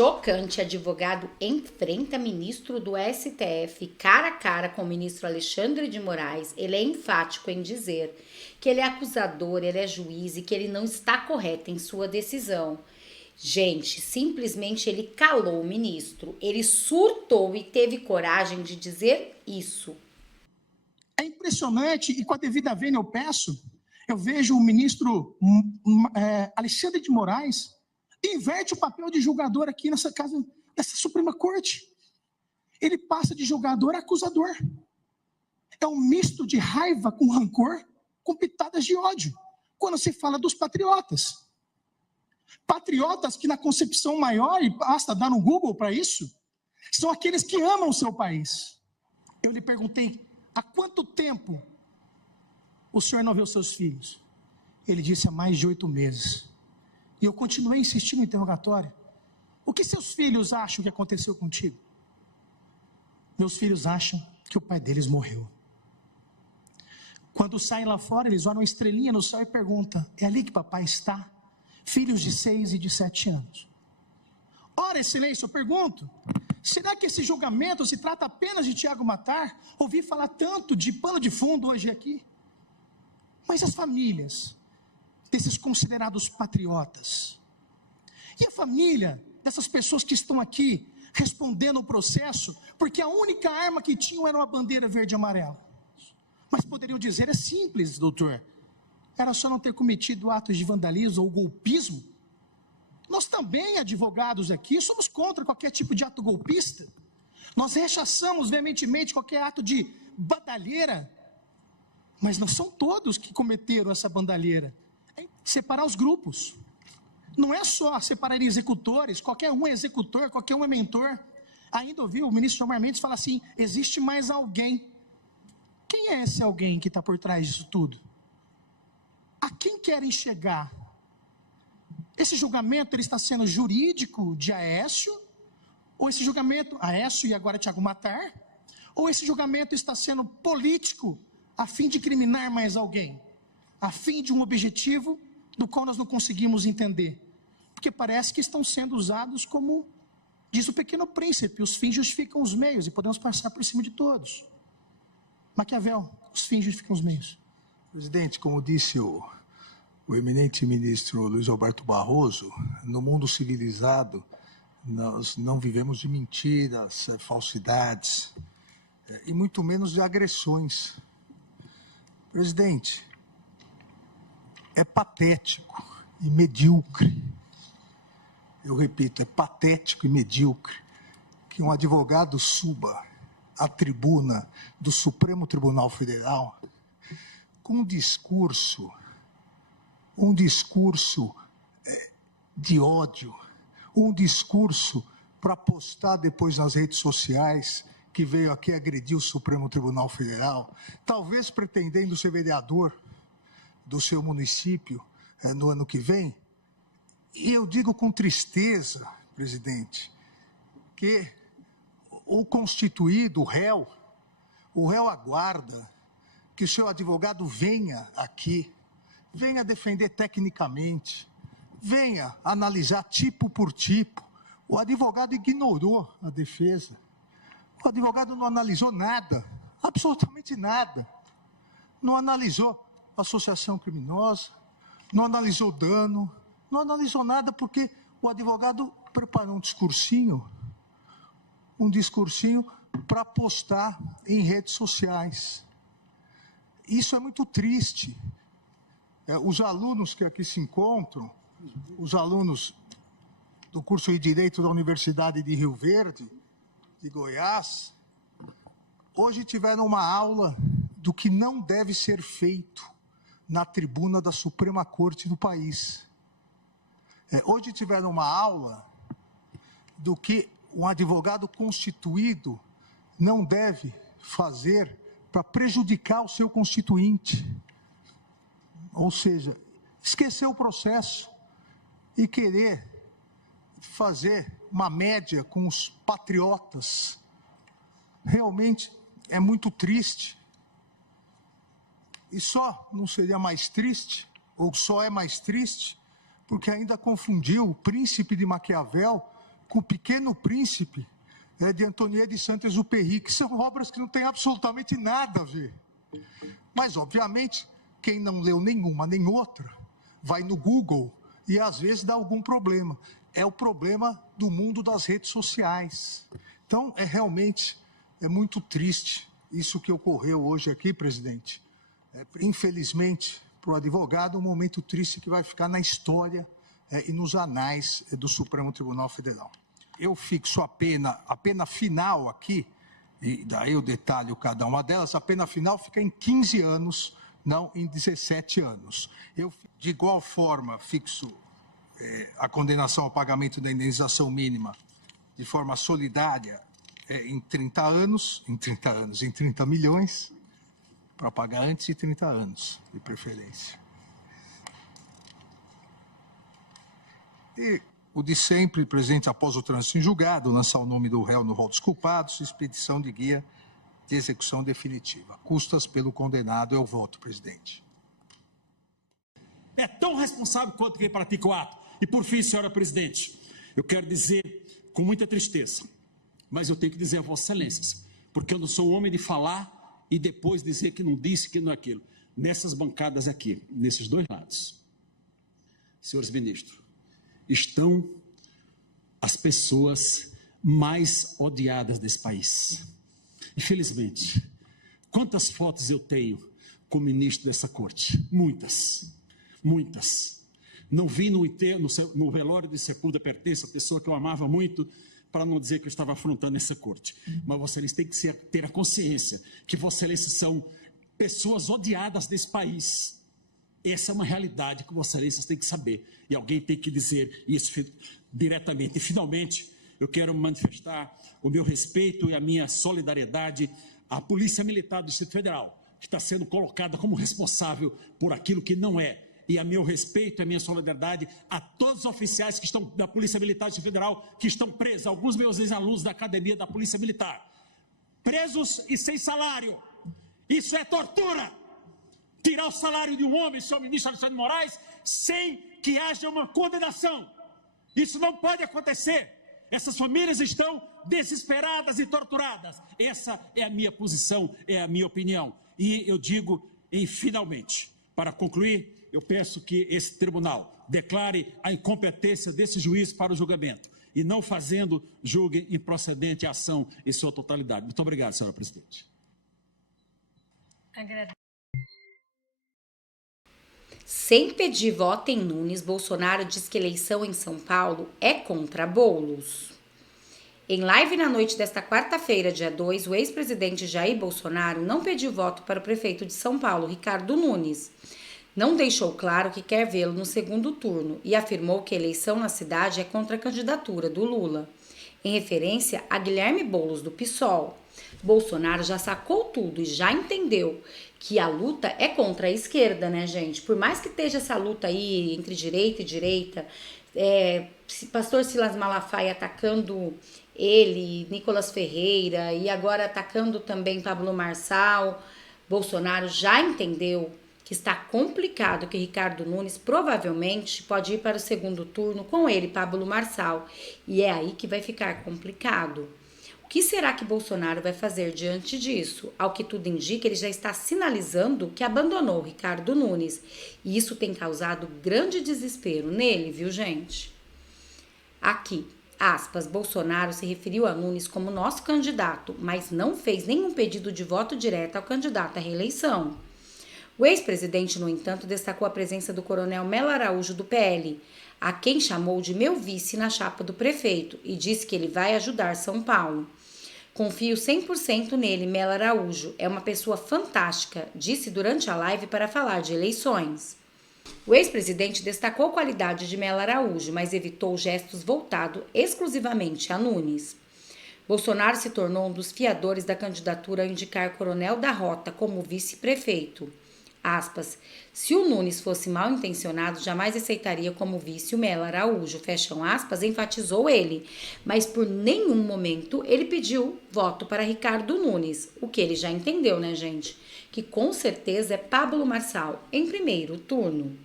Chocante, advogado enfrenta ministro do STF cara a cara com o ministro Alexandre de Moraes. Ele é enfático em dizer que ele é acusador, ele é juiz e que ele não está correto em sua decisão. Gente, simplesmente ele calou o ministro. Ele surtou e teve coragem de dizer isso. É impressionante, e com a devida vênia eu vejo o ministro Alexandre de Moraes inverte o papel de julgador aqui nessa casa, nessa Suprema Corte. Ele passa de julgador a acusador. É um misto de raiva com rancor, com pitadas de ódio, quando se fala dos patriotas. Patriotas que na concepção maior, e basta dar no Google para isso, são aqueles que amam o seu país. Eu lhe perguntei, há quanto tempo o senhor não vê os seus filhos? Ele disse, há mais de 8 meses. E eu continuei insistindo no interrogatório. O que seus filhos acham que aconteceu contigo? Meus filhos acham que o pai deles morreu. Quando saem lá fora, eles olham uma estrelinha no céu e perguntam, é ali que papai está? Filhos de 6 e de 7 anos. Ora, excelência, eu pergunto, será que esse julgamento se trata apenas de Tiago Matar? Ouvi falar tanto de pano de fundo hoje aqui. Mas as famílias desses considerados patriotas? E a família dessas pessoas que estão aqui respondendo o processo, porque a única arma que tinham era uma bandeira verde e amarela? Mas poderiam dizer, é simples, doutor, era só não ter cometido atos de vandalismo ou golpismo. Nós também, advogados aqui, somos contra qualquer tipo de ato golpista. Nós rechaçamos veementemente qualquer ato de bandalheira. Mas não são todos que cometeram essa bandalheira. É separar os grupos. Não é só separar executores, qualquer um é executor, qualquer um é mentor. Ainda ouvi o ministro Gilmar Mendes falar assim, existe mais alguém. Quem é esse alguém que está por trás disso tudo? A quem querem chegar? Esse julgamento ele está sendo jurídico de Aécio? Ou esse julgamento, Aécio e agora Tiago Matar? Ou esse julgamento está sendo político, a fim de criminar mais alguém? A fim de um objetivo do qual nós não conseguimos entender? Porque parece que estão sendo usados como, diz o Pequeno Príncipe, os fins justificam os meios e podemos passar por cima de todos. Maquiavel, os fins justificam os meios. Presidente, como disse o eminente ministro Luiz Roberto Barroso, no mundo civilizado, nós não vivemos de mentiras, falsidades, e muito menos de agressões. Presidente, é patético e medíocre, eu repito, é patético e medíocre que um advogado suba à tribuna do Supremo Tribunal Federal com um discurso de ódio, um discurso para postar depois nas redes sociais que veio aqui agredir o Supremo Tribunal Federal, talvez pretendendo ser vereador do seu município no ano que vem. E eu digo com tristeza, presidente, que o constituído, o réu aguarda que o seu advogado venha aqui, venha defender tecnicamente, venha analisar tipo por tipo. O advogado ignorou a defesa. O advogado não analisou nada, absolutamente nada. Não analisou associação criminosa, não analisou dano, não analisou nada porque o advogado preparou um discursinho para postar em redes sociais. Isso é muito triste. Os alunos que aqui se encontram, os alunos do curso de Direito da Universidade de Rio Verde, de Goiás, hoje tiveram uma aula do que não deve ser feito na tribuna da Suprema Corte do país. Hoje tiveram uma aula do que um advogado constituído não deve fazer para prejudicar o seu constituinte. Ou seja, esquecer o processo e querer fazer uma média com os patriotas. Realmente é muito triste. E só não seria mais triste, ou só é mais triste, porque ainda confundiu o príncipe de Maquiavel com O Pequeno Príncipe, de Antonieta de Saint-Exupéry, que são obras que não têm absolutamente nada a ver. Mas, obviamente, quem não leu nenhuma nem outra, vai no Google e às vezes dá algum problema. É o problema do mundo das redes sociais. Então, realmente muito triste isso que ocorreu hoje aqui, presidente. Infelizmente, para o advogado, um momento triste que vai ficar na história e nos anais do Supremo Tribunal Federal. Eu fixo a pena final aqui, e daí eu detalho cada uma delas, a pena final fica em 15 anos, não em 17 anos. Eu, de igual forma, fixo a condenação ao pagamento da indenização mínima de forma solidária em 30 milhões, para pagar antes de 30 anos, de preferência. E o de sempre, presidente, após o trânsito em julgado, lançar o nome do réu no rol dos culpados, expedição de guia de execução definitiva. Custas pelo condenado é o voto, presidente. É tão responsável quanto quem pratica o ato. E por fim, senhora presidente, eu quero dizer com muita tristeza, mas eu tenho que dizer a Vossa Excelências, porque eu não sou homem de falar e depois dizer que não disse, que não é aquilo. Nessas bancadas aqui, nesses dois lados, senhores ministros, estão as pessoas mais odiadas desse país. Infelizmente, quantas fotos eu tenho com o ministro dessa corte? Muitas, muitas. Não vi no velório de sepultura pertence a pessoa que eu amava muito, para não dizer que eu estava afrontando essa corte. Mas Vossa Excelência tem que ter a consciência que Vossa Excelência são pessoas odiadas desse país. Essa é uma realidade que Vossa Excelência tem que saber. E alguém tem que dizer isso diretamente. E, finalmente, eu quero manifestar o meu respeito e a minha solidariedade à Polícia Militar do Distrito Federal, que está sendo colocada como responsável por aquilo que não é. E a meu respeito e a minha solidariedade a todos os oficiais que estão da Polícia Militar do Distrito Federal, que estão presos, alguns meus ex-alunos da Academia da Polícia Militar. Presos e sem salário. Isso é tortura. Tirar o salário de um homem, senhor ministro Alexandre de Moraes, sem que haja uma condenação. Isso não pode acontecer. Essas famílias estão desesperadas e torturadas. Essa é a minha posição, é a minha opinião. E eu digo, finalmente, para concluir, eu peço que esse tribunal declare a incompetência desse juiz para o julgamento e não fazendo, julgue improcedente a ação em sua totalidade. Muito obrigado, senhora presidente. Agradeço. Sem pedir voto em Nunes, Bolsonaro diz que eleição em São Paulo é contra bolos. Em live na noite desta quarta-feira, dia 2, o ex-presidente Jair Bolsonaro não pediu voto para o prefeito de São Paulo, Ricardo Nunes. Não deixou claro que quer vê-lo no segundo turno e afirmou que a eleição na cidade é contra a candidatura do Lula, em referência a Guilherme Boulos, do PSOL. Bolsonaro já sacou tudo e já entendeu que a luta é contra a esquerda, né, gente? Por mais que esteja essa luta aí entre direita e direita, pastor Silas Malafaia atacando ele, Nicolas Ferreira, e agora atacando também Pablo Marçal, Bolsonaro já entendeu que está complicado, que Ricardo Nunes provavelmente pode ir para o segundo turno com ele, Pablo Marçal, e é aí que vai ficar complicado. O que será que Bolsonaro vai fazer diante disso? Ao que tudo indica, ele já está sinalizando que abandonou Ricardo Nunes, e isso tem causado grande desespero nele, viu, gente? Aqui, aspas, Bolsonaro se referiu a Nunes como nosso candidato, mas não fez nenhum pedido de voto direto ao candidato à reeleição. O ex-presidente, no entanto, destacou a presença do coronel Melo Araújo, do PL, a quem chamou de meu vice na chapa do prefeito, e disse que ele vai ajudar São Paulo. Confio 100% nele, Melo Araújo. É uma pessoa fantástica, disse durante a live para falar de eleições. O ex-presidente destacou a qualidade de Melo Araújo, mas evitou gestos voltados exclusivamente a Nunes. Bolsonaro se tornou um dos fiadores da candidatura a indicar Coronel da Rota como vice-prefeito. Aspas, se o Nunes fosse mal intencionado, jamais aceitaria como vice o Melo Araújo, fecham aspas, enfatizou ele, mas por nenhum momento ele pediu voto para Ricardo Nunes, o que ele já entendeu, né, gente? Que com certeza é Pablo Marçal em primeiro turno.